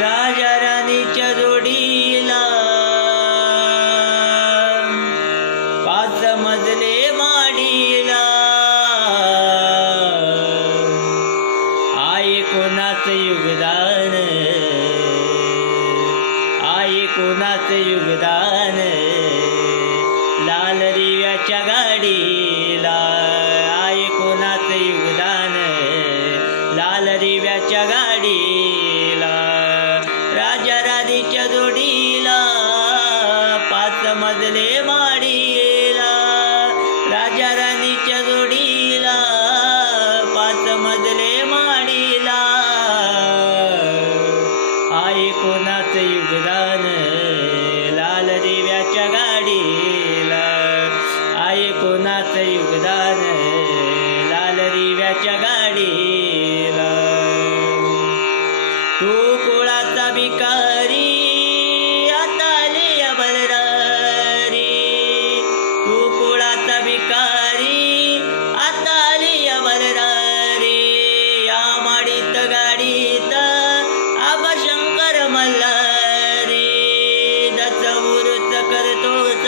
राजा राणीच्या जोडीला 5 मजले माडीला आहे कोणाचं योगदान, आहे कोणाचं योगदान लाल दिव्याच्या गाडीला, आहे कोणाचं योगदान लाल दिव्याच्या गाडीला. राजा राणीच्या जोडीला 5 मजले माडीला, राजा राणीच्या जोडीला 5 मजले माडीला आहे कोणाचं योगदान लाल दिव्याच्या गाडीला, आहे कोणाचं योगदान लाल दिव्याच्या गाडीला. तू कुळाचा भिकारी आता आले बलरारी, तू कुळाचा भिकारी आता आले बलरारी. या माडीत गाडीत आबा शंकर मल्हारी, दचवुरुच करतोस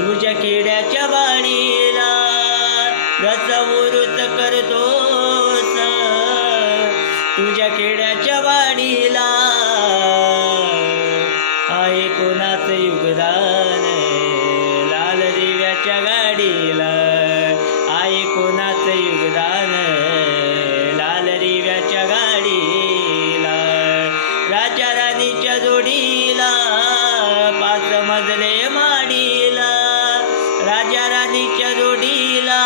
तुझ्या खेड्याच्या वाडीला, दचवुरुच करतोस तुझ्या खेड्याच्या वाडीला. आहे कोणाचं योगदान लाल दिव्याच्या गाडीला, आहे कोणाचं योगदान लाल दिव्याच्या गाडीला. राजा राणीच्या जोडीला 5 मजले माडीला, राजा राणीच्या जोडीला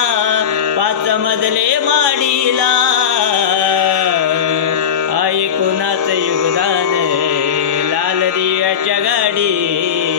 5 मजले माडीला आहे कोणाचं योगदान लाल दिव्याच्या गाडीला.